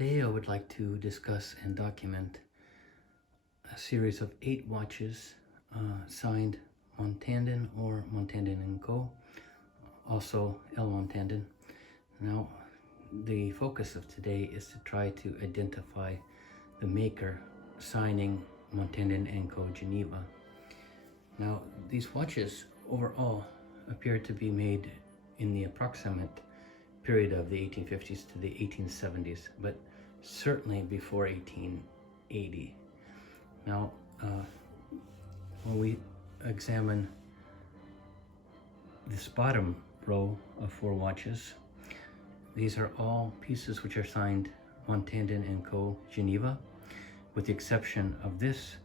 Today I would like to discuss and document a series of 8 watches signed Montandon or Montandon & Co., also L. Montandon. Now, the focus of today is to try to identify the maker signing Montandon & Co. Geneva. Now, these watches overall appear to be made in the approximate period of the 1850s to the 1870s, but certainly before 1880. Now, when we examine this bottom row of 4 watches, these are all pieces which are signed Montandon & Co. Geneva, with the exception of this,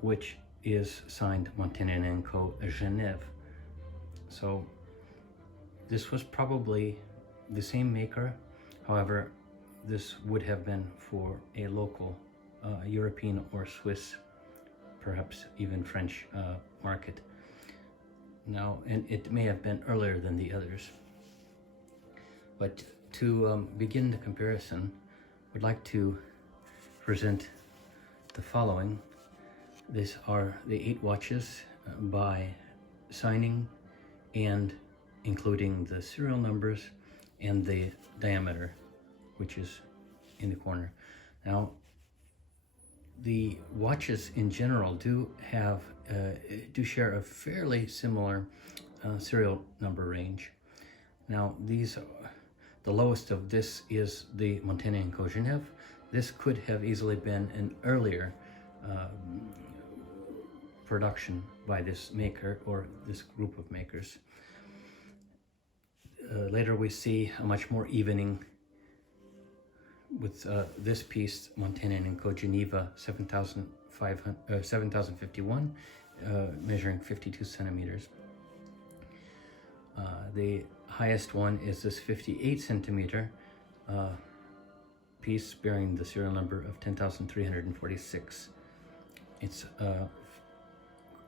which is signed Montandon & Co. Genève. So this was probably the same maker. However, this would have been for a local European or Swiss, perhaps even French market. Now, and it may have been earlier than the others. But to begin the comparison, I would like to present the following. These are the 8 watches by signing and including the serial numbers and the diameter, which is in the corner. Now, the watches in general do share a fairly similar serial number range. Now, the lowest of this is the Montandon & Co. Genève. This could have easily been an earlier production by this maker or this group of makers. Later we see a much more evening with this piece, Montandon & Co. Geneva 7051, measuring 52 centimeters. The highest one is this 58 centimeter piece bearing the serial number of 10,346. It's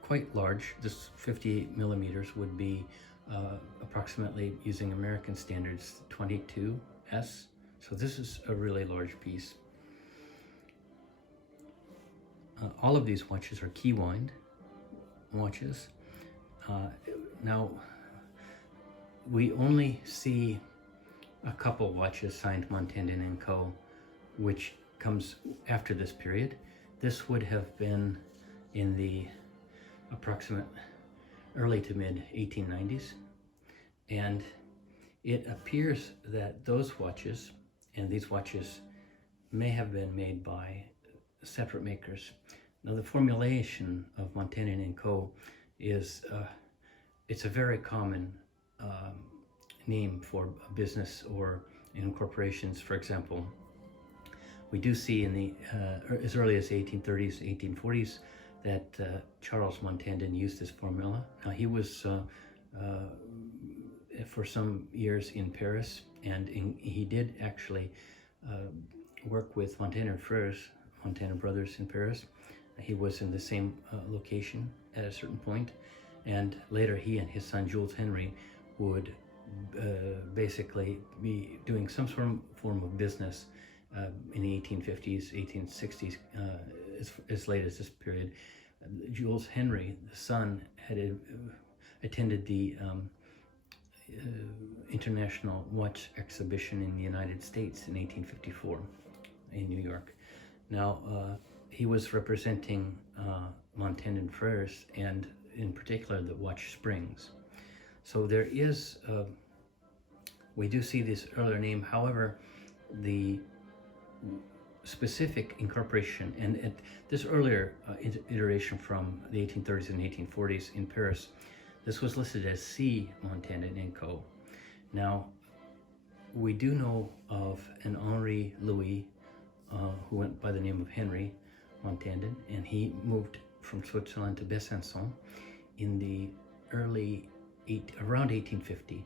quite large. This 58 millimeters would be approximately, using American standards, 22S. So this is a really large piece. All of these watches are key wind watches. Now, we only see a couple watches signed Montandon & Co., which comes after this period. This would have been in the approximate early to mid 1890s, and it appears that those watches and these watches may have been made by separate makers. Now, the formulation of Montandon & Co. is it's a very common name for a business or in corporations. For example, we do see in the as early as the 1830s, 1840s, that Charles Montandon used this formula. Now, he was for some years in Paris, and he did actually work with Montandon Frères, Montandon brothers in Paris. He was in the same location at a certain point, and later he and his son Jules Henry would basically be doing some form of business in the 1850s, 1860s, as late as this period. Jules Henry, the son, had attended the International Watch Exhibition in the United States in 1854 in New York. Now, he was representing Montandon Frères, and in particular the watch springs. So there is, we do see this earlier name. However, the specific incorporation and this earlier iteration from the 1830s and 1840s in Paris, this was listed as C. Montandon & Co. Now, we do know of an Henri Louis who went by the name of Henry Montandon, and he moved from Switzerland to Besançon in the around 1850.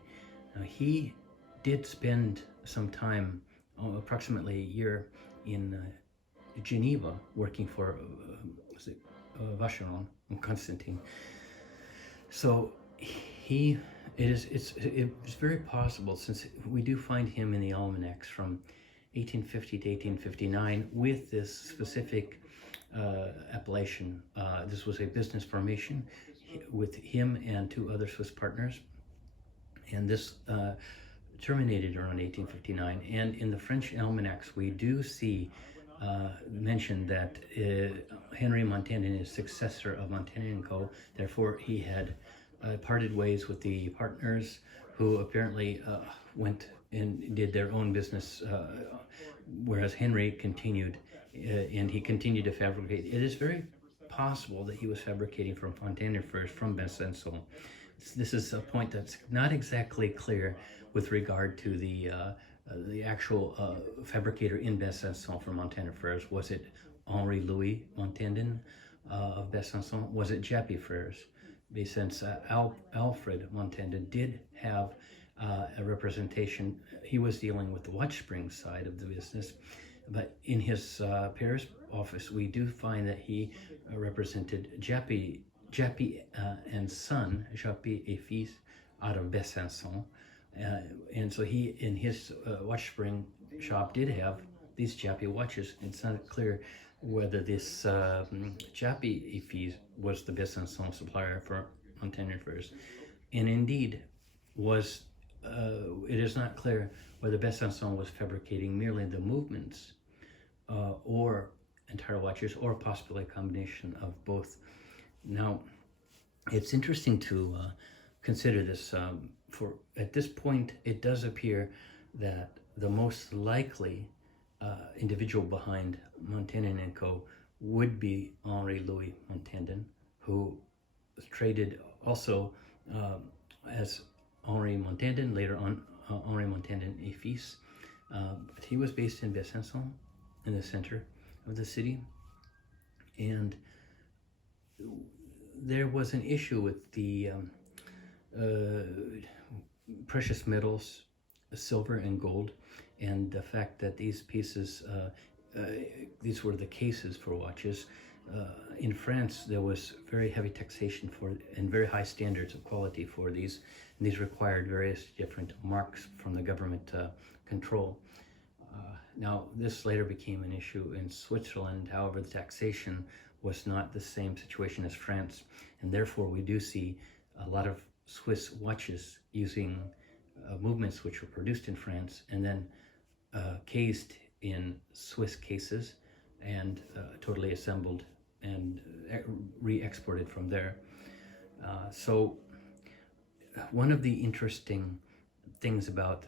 Now, he did spend some time, approximately a year, in Geneva, working for Vacheron and Constantine. So it's very possible, since we do find him in the almanacs from 1850 to 1859 with this specific appellation. This was a business formation with him and two other Swiss partners, and this terminated around 1859. And in the French almanacs, we do see mentioned that Henry Montandon is successor of Montandon & Co. Therefore, he had parted ways with the partners, who apparently went and did their own business, whereas Henry continued, and he continued to fabricate. It is very possible that he was fabricating from Montandon first, from Besançon. This is a point that's not exactly clear with regard to the actual fabricator in Besançon for Montandon Frères. Was it Henri Louis Montandon of Besançon? Was it Jappy Frères? Since Alfred Montandon did have a representation, he was dealing with the watch spring side of the business, but in his Paris office, we do find that he represented Jappy and son, Jappy et Fils, out of Besançon. And so he, in his watch spring shop, did have these Jappy watches. It's not clear whether this Jappy et Fils was the Besançon supplier for Montandon Frères. And indeed, was it is not clear whether Besançon was fabricating merely the movements or entire watches, or possibly a combination of both. Now, it's interesting to consider this. For at this point, it does appear that the most likely individual behind Montandon & Co. would be Henri Louis Montandon, who traded also as Henri Montandon, later on Henri Montandon et Fils. But he was based in Besançon, in the center of the city, and there was an issue with the precious metals, silver and gold, and the fact that these pieces, these were the cases for watches. In France, there was very heavy taxation for and very high standards of quality for these, and these required various different marks from the government control. Now, this later became an issue in Switzerland. However, the taxation was not the same situation as France, and therefore we do see a lot of Swiss watches using movements which were produced in France and then cased in Swiss cases and totally assembled and re-exported from there. So one of the interesting things about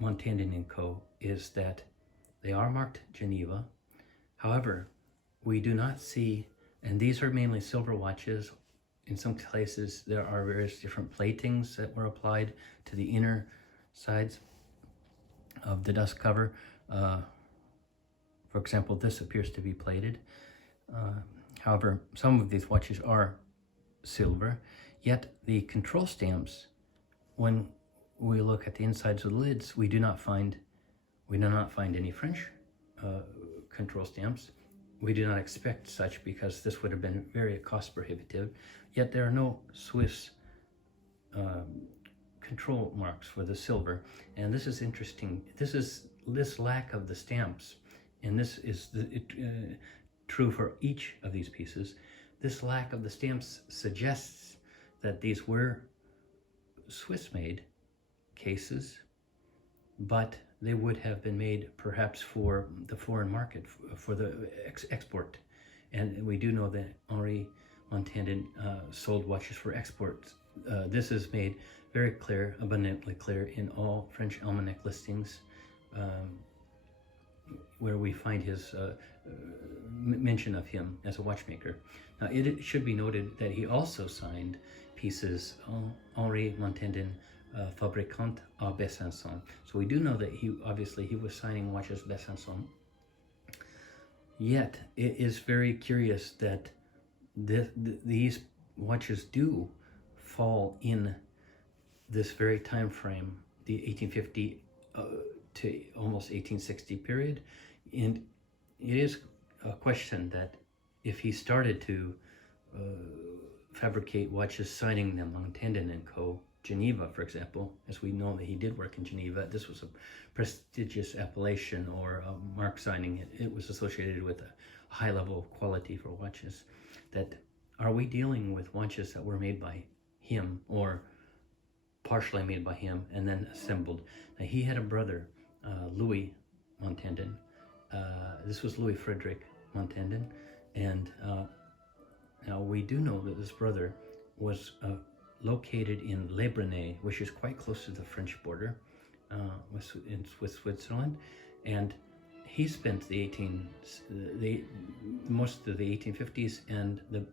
Montandon & Co. is that they are marked Geneva. However, we do not see, and these are mainly silver watches. In some places, there are various different platings that were applied to the inner sides of the dust cover. For example, this appears to be plated. However, some of these watches are silver, yet the control stamps, when we look at the insides of the lids, we do not find any French control stamps. We do not expect such, because this would have been very cost prohibitive. Yet there are no Swiss control marks for the silver, and this is interesting. This lack of the stamps, and this is true for each of these pieces. This lack of the stamps suggests that these were Swiss-made cases, but they would have been made perhaps for the foreign market, for the export. And we do know that Henri Montandon sold watches for export. This is made very clear, abundantly clear, in all French almanac listings, where we find his mention of him as a watchmaker. Now, it should be noted that he also signed pieces Henri Montandon, fabricant à Besançon. So we do know that he was signing watches Besançon. Yet it is very curious that these watches do fall in this very time frame, the 1850 to almost 1860 period. And it is a question that if he started to fabricate watches signing them Montandon & Co., Geneva, for example, as we know that he did work in Geneva. This was a prestigious appellation or a mark signing. It was associated with a high level of quality for watches. That are we dealing with watches that were made by him or partially made by him and then assembled? Now, he had a brother, Louis Montandon. This was Louis Frederick Montandon, and now we do know that this brother was located in Le Brenay, which is quite close to the French border with Switzerland, and he spent most of the 1850s and the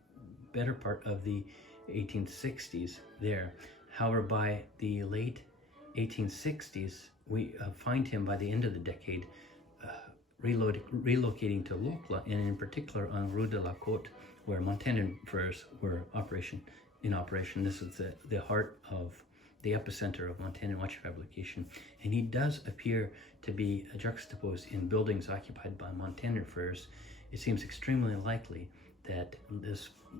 better part of the 1860s there. However, by the late 1860s, we find him by the end of the decade relocating to Locla, and in particular on Rue de la Côte, where Montandon furs were in operation. This is the heart of the epicenter of Montandon watch fabrication, and he does appear to be juxtaposed in buildings occupied by Montandon furs. It seems extremely likely that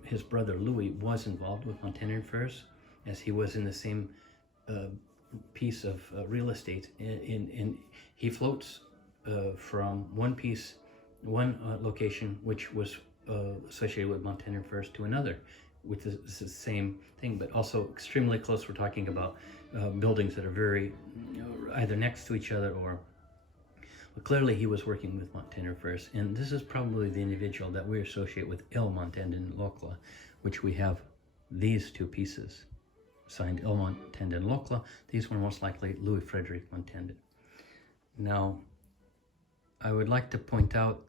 his brother Louis was involved with Montandon furs, as he was in the same piece of real estate. And he floats from one location which was associated with Montandon furs to another, with the same thing, but also extremely close. We're talking about buildings that are very either next to each other or. But clearly he was working with Montandon furs, and this is probably the individual that we associate with Il Montandon Locla, which we have these two pieces signed Il Montandon Locla. These were most likely Louis Frederick Montandon. Now, I would like to point out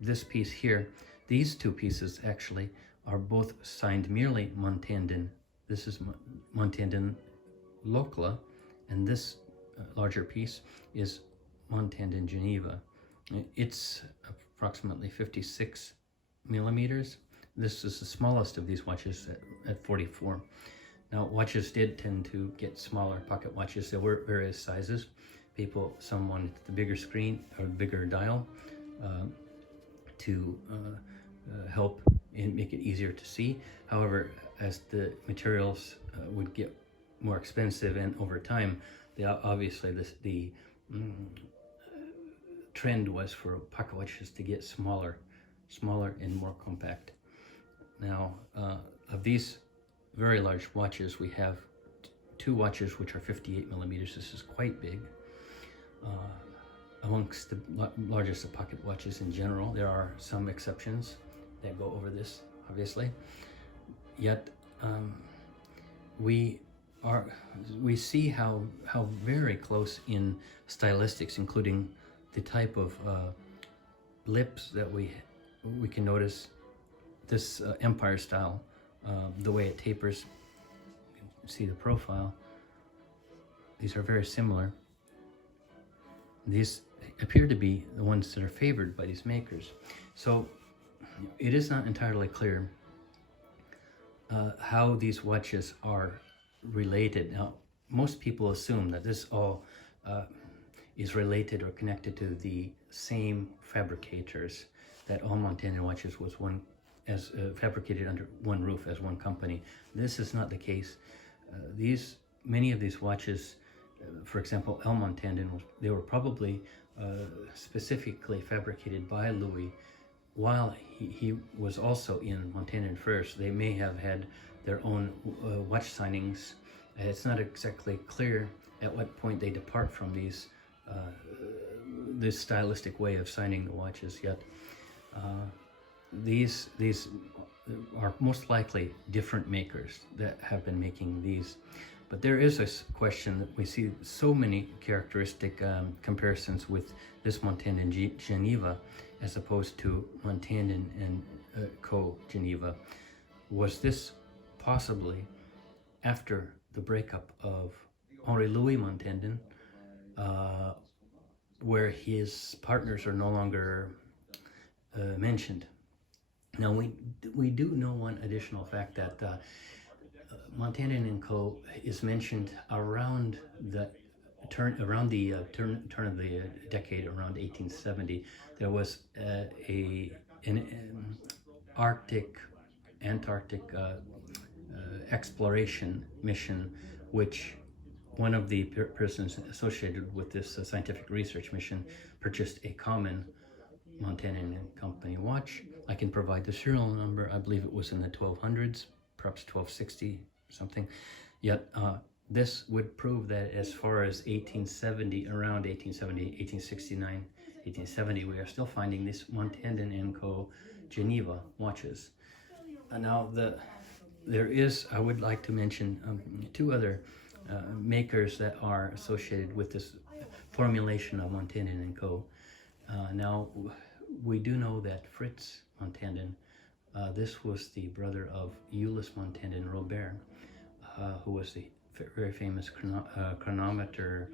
this piece here. These two pieces actually are both signed merely Montandon. This is Montandon Locla, and this larger piece is Montandon Geneva. It's approximately 56 millimeters. This is the smallest of these watches at 44. Now, watches did tend to get smaller, pocket watches. There were various sizes. Some wanted the bigger screen or bigger dial to help and make it easier to see. However, as the materials would get more expensive and over time, obviously the trend was for pocket watches to get smaller and more compact. Now, of these very large watches, we have two watches which are 58 millimeters. This is quite big. Amongst the largest of pocket watches in general, there are some exceptions that go over this, obviously. Yet, we see how very close in stylistics, including the type of lips that we can notice. This empire style, the way it tapers. You can see the profile. These are very similar. These appear to be the ones that are favored by these makers. So it is not entirely clear how these watches are related. Now, most people assume that this all is related or connected to the same fabricators, that all Montandon watches was fabricated under one roof as one company. This is not the case. Many of these watches, for example, El Montandon, they were probably specifically fabricated by Louis while he was also in Montandon first. They may have had their own watch signings. It's not exactly clear at what point they depart from this stylistic way of signing the watches yet. These are most likely different makers that have been making these. But there is a question that we see so many characteristic comparisons with this Montandon Geneva as opposed to Montandon and Co. Geneva. Was this possibly after the breakup of Henri Louis Montandon, where his partners are no longer mentioned? Now, we do know one additional fact, that Montandon and Co. is mentioned around the turn of the decade, around 1870. There was an Antarctic exploration mission, which one of the persons associated with this scientific research mission purchased a common Montandon and Company watch. I can provide the serial number. I believe it was in the 1200s, perhaps 1260 something. Yet this would prove that as far as 1870, around 1870, 1869, 1870, we are still finding these Montandon and Co. Geneva watches. Now I would like to mention two other makers that are associated with this formulation of Montandon and Co. Now, we do know that Fritz Montandon, this was the brother of Ulysse Montandon Robert, who was the very famous chronometer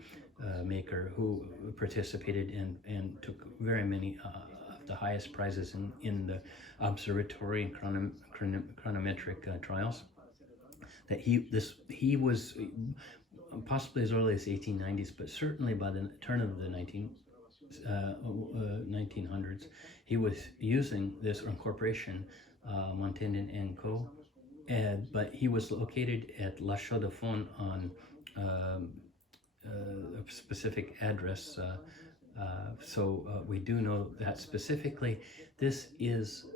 maker who participated and took very many of the highest prizes in the observatory and chronometric trials. That he was possibly as early as 1890s, but certainly by the turn of the 1900s, he was using this incorporation, Montandon and Co. But he was located at La Chaux-de-Fonds on a specific address. So we do know that specifically this is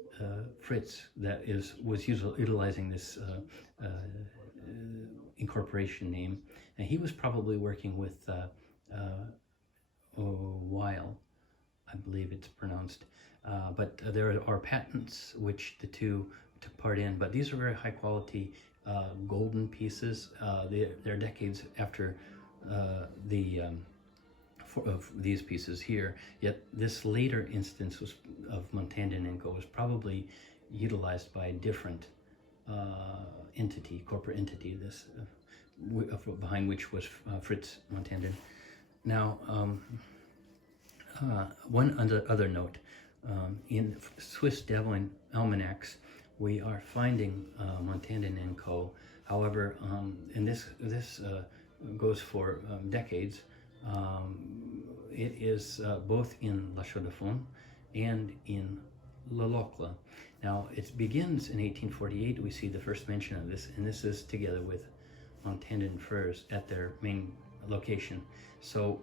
Fritz that was utilizing this incorporation name, and he was probably working with Weil, I believe it's pronounced, but there are patents which the two took part in, but these are very high quality golden pieces. They're decades after of these pieces here, yet this later instance of Montandon and Co. was probably utilized by a different corporate entity, this behind which was Fritz Montandon. Now, one other note, in Swiss Devlin almanacs, we are finding Montandon and Co. However, and this goes for decades. It is both in La Chaux-de-Fonds and in Le Locle. Now, it begins in 1848. We see the first mention of this, and this is together with Montandon furs at their main location. So,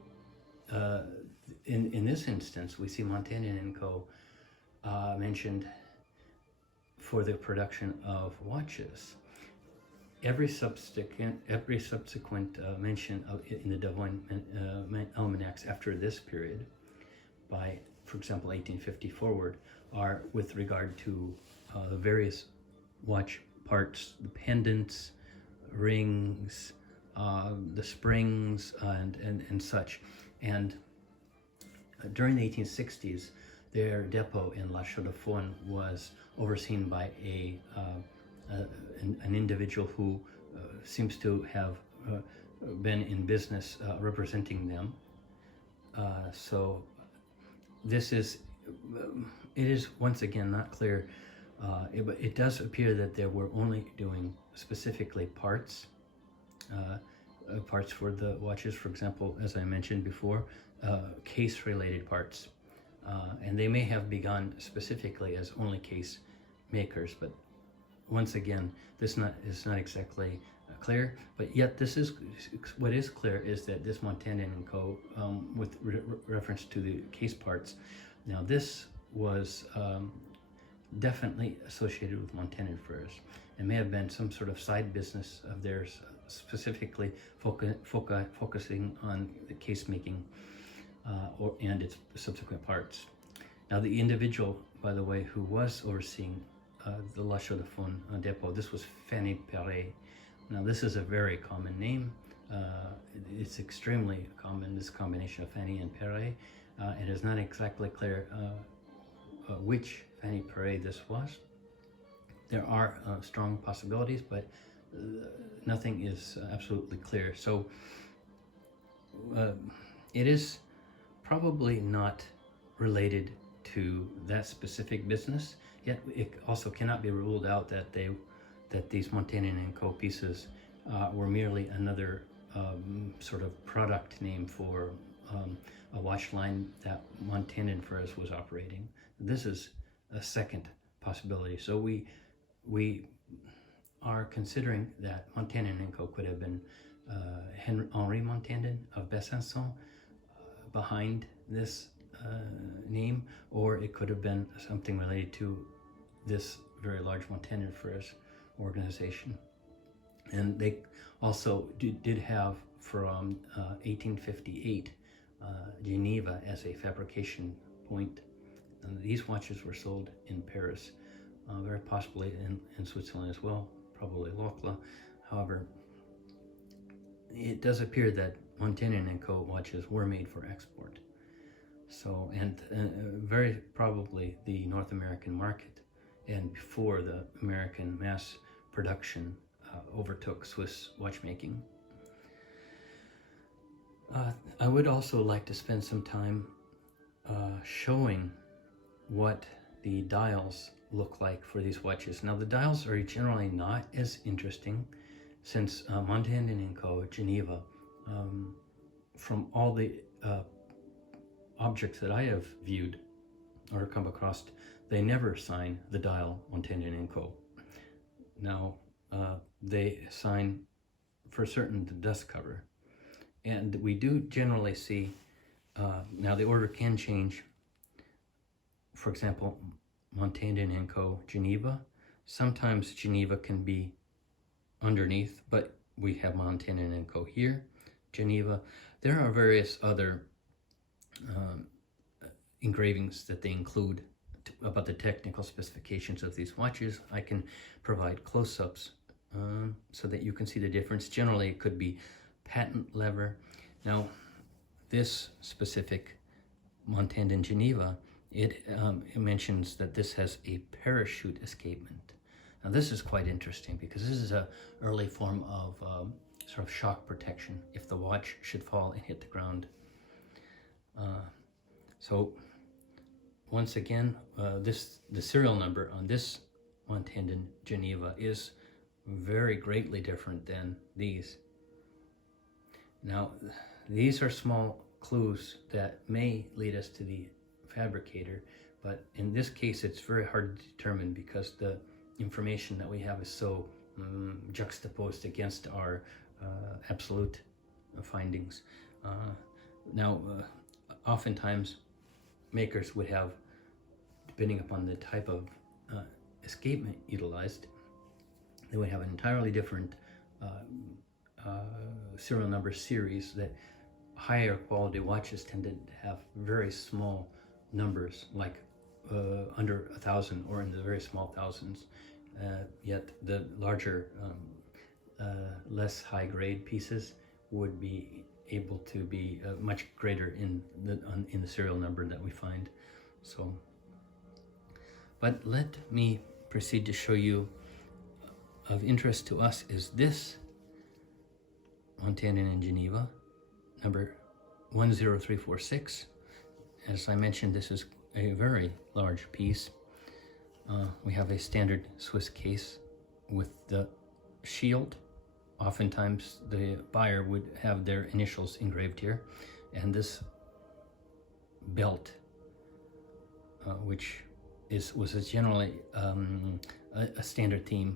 in this instance, we see Montandon and Co. Mentioned for the production of watches. Every subsequent mention in the Devlin almanacs after this period, by, for example, 1850 forward, are with regard to the various watch parts, the pendants, rings, the springs, and such. And during the 1860s, their depot in La Chaux-de-Fonds was overseen by an individual who seems to have been in business representing them. So this is, it is once again not clear. It does appear that they were only doing specifically parts for the watches, for example, as I mentioned before, case-related parts. And they may have begun specifically as only case makers, but once again, this is not exactly clear. But yet, what is clear is that this Montandon and Co. With reference to the case parts, now this was definitely associated with Montandon furs, and may have been some sort of side business of theirs, specifically focusing on the case making and its subsequent parts. Now, the individual, by the way, who was overseeing the La Chaux-de-Fonds depot, this was Fanny Perret. Now, this is a very common name. It's extremely common, this combination of Fanny and Perret. It is not exactly clear which Fanny Perret this was. There are strong possibilities, but nothing is absolutely clear. So it is probably not related to that specific business, yet it also cannot be ruled out that these Montandon and Co. pieces were merely another sort of product name for a watch line that Montandon furs was operating. This is a second possibility. So we are considering that Montandon & Co. could have been Henri Montandon of Besançon behind this name, or it could have been something related to this very large Montandon Frères organization. And they also did have from 1858 Geneva as a fabrication point. And these watches were sold in Paris, very possibly in Switzerland as well, probably Locle. However, it does appear that Montandon & Co. watches were made for export. So, and very probably the North American market, and before the American mass production overtook Swiss watchmaking. I would also like to spend some time showing what the dials look like for these watches. Now, the dials are generally not as interesting, since Montandon & Co. Geneva, from all the objects that I have viewed or come across, they never sign the dial Montandon & Co. Now, they sign for certain the dust cover. And we do generally see, now the order can change. For example, Montandon & Co. Geneva. Sometimes Geneva can be underneath, but we have Montandon & Co. here, Geneva. There are various other engravings that they include about the technical specifications of these watches. I can provide close-ups so that you can see the difference. Generally, it could be patent lever. Now, this specific Montandon Geneva, it mentions that this has a parachute escapement. Now, this is quite interesting because this is an early form of sort of shock protection if the watch should fall and hit the ground. So once again, the serial number on this Montandon Geneva is very greatly different than these. Now, these are small clues that may lead us to the fabricator, but in this case it's very hard to determine because the information that we have is so juxtaposed against our absolute findings. Now, oftentimes makers would have, depending upon the type of escapement utilized, they would have an entirely different serial number series. That higher quality watches tended to have very small numbers, like under 1,000 or in the very small thousands. Yet the larger, less high grade pieces would be able to be much greater in the serial number that we find. So, but let me proceed to show you. Of interest to us is this Montandon Geneva, number 10346. As I mentioned, this is a very large piece. We have a standard Swiss case with the shield. Oftentimes the buyer would have their initials engraved here, and this belt, which was generally a standard theme.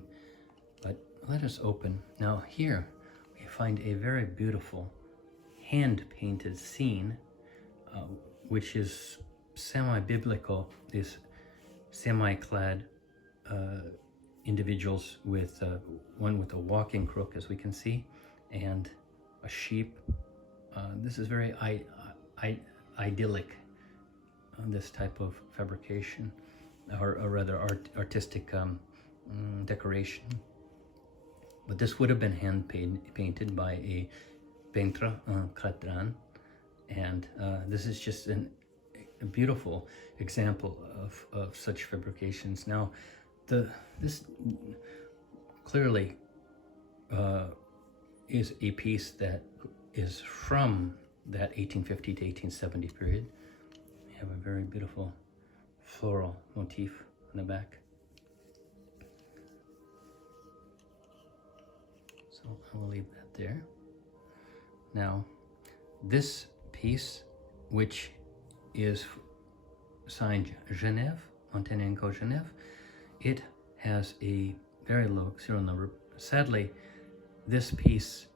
But let us open. Now here we find a very beautiful hand-painted scene, which is semi-biblical. These semi-clad individuals with one with a walking crook, as we can see, and a sheep. This is very idyllic, this type of fabrication, or rather artistic decoration. But this would have been hand painted by a peintre cadran, and this is just a beautiful example of such fabrications. Now, this clearly is a piece that is from that 1850 to 1870 period. We have a very beautiful floral motif on the back. So I will leave that there. Now, this piece, which is signed Genève, Montandon & Co. Genève, it has a very low serial number, Sadly, this piece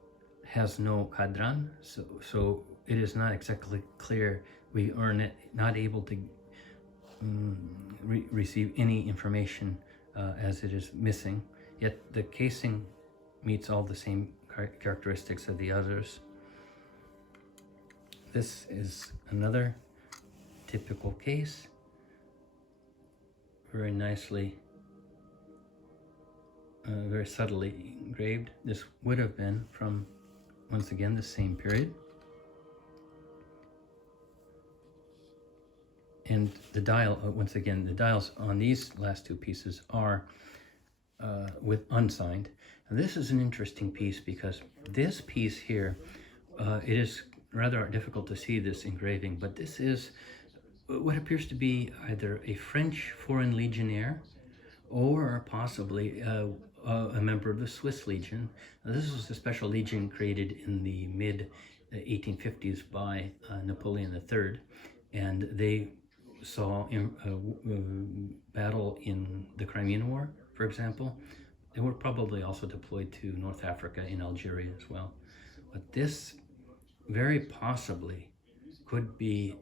has no cadran, so it is not exactly clear. We are not able to receive any information as it is missing, yet the casing meets all the same characteristics of the others. This is another typical case, very nicely, very subtly engraved. This would have been from, once again, the same period. And the dial, once again, the dials on these last two pieces are with unsigned. And this is an interesting piece because this piece here, it is rather difficult to see this engraving, but this is what appears to be either a French foreign legionnaire or possibly a member of the Swiss Legion. Now, this was a special legion created in the mid-1850s by Napoleon III, and they saw battle in the Crimean War, for example. They were probably also deployed to North Africa in Algeria as well. But this very possibly could be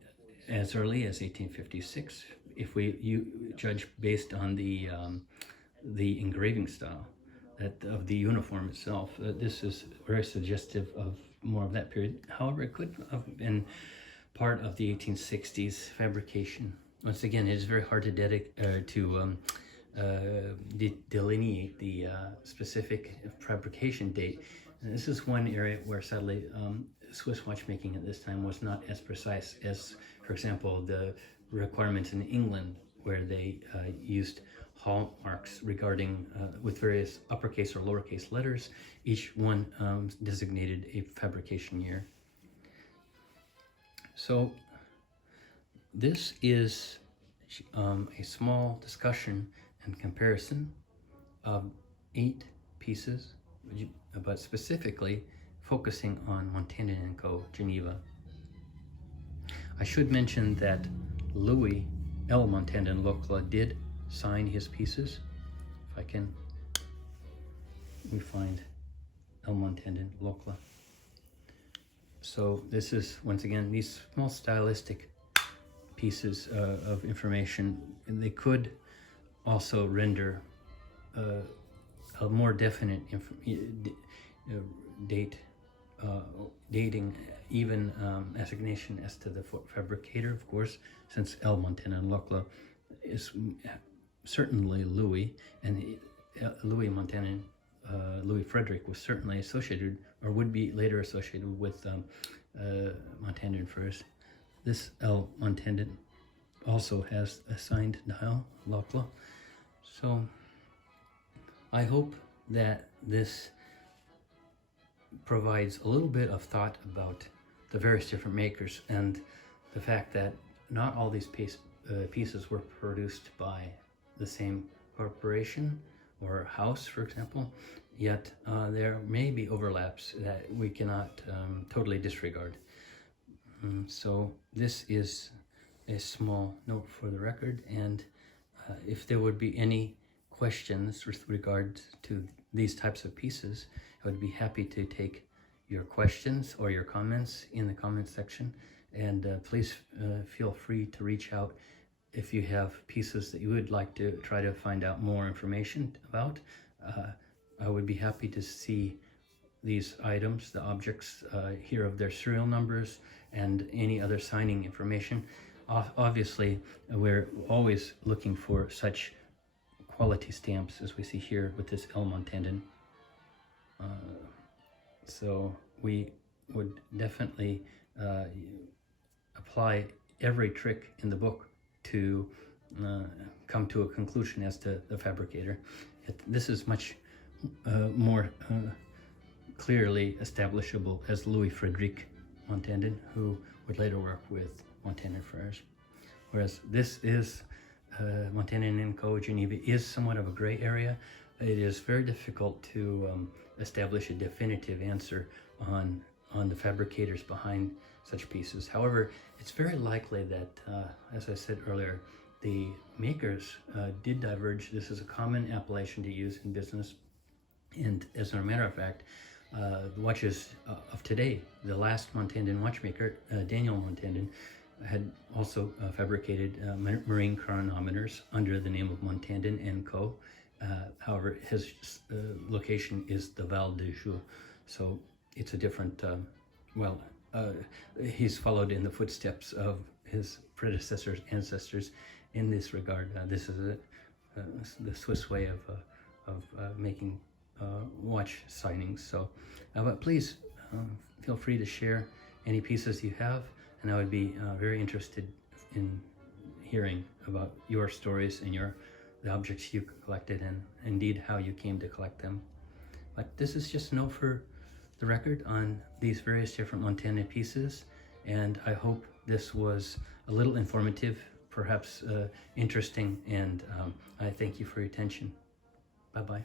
as early as 1856, if you judge based on the engraving style of the uniform itself. This is very suggestive of more of that period. However, it could have been part of the 1860s fabrication. Once again, it is very hard to delineate the specific fabrication date. And this is one area where sadly Swiss watchmaking at this time was not as precise as, for example, the requirements in England, where they used hallmarks regarding with various uppercase or lowercase letters. Each one designated a fabrication year. So this is a small discussion and comparison of 8 pieces, but specifically focusing on Montandon & Co., Geneva. I should mention that Louis L. Montandon Locle did sign his pieces. If I can, we find L. Montandon Locle. So this is, once again, these small stylistic pieces of information, and they could also render a more definite dating, even assignation as to the fabricator, of course, since L. Montandon Locle is certainly Louis, and Louis Montandon, Louis Frederick was certainly associated, or would be later associated with Montandon first. This L. Montandon also has a signed dial, Locle. So I hope that this provides a little bit of thought about the various different makers and the fact that not all these pieces were produced by the same corporation or house, for example, yet there may be overlaps that we cannot totally disregard. So this is a small note for the record, and if there would be any questions with regard to these types of pieces, I would be happy to take your questions or your comments in the comment section, and please feel free to reach out if you have pieces that you would like to try to find out more information about. I would be happy to see these items, the objects, hear of their serial numbers and any other signing information. Obviously, we're always looking for such quality stamps as we see here with this L. Montandon. So we would definitely apply every trick in the book to come to a conclusion as to the fabricator. This is much more clearly establishable as Louis Frederick Montandon, who would later work with Montandon Frères. Whereas this is Montandon & Co. Geneva is somewhat of a gray area. It is very difficult to establish a definitive answer on the fabricators behind such pieces. However, it's very likely that, as I said earlier, the makers did diverge. This is a common appellation to use in business. And as a matter of fact, the watches of today, the last Montandon watchmaker, Daniel Montandon, had also fabricated marine chronometers under the name of Montandon & Co. However, his location is the Val de Joux, so it's a different, he's followed in the footsteps of his predecessors, ancestors in this regard. This is the Swiss way of making watch signings. So, but please feel free to share any pieces you have, and I would be very interested in hearing about your stories and the objects you collected, and indeed how you came to collect them. But this is just a note for the record on these various different Montandon pieces, and I hope this was a little informative, perhaps interesting, and I thank you for your attention. Bye-bye.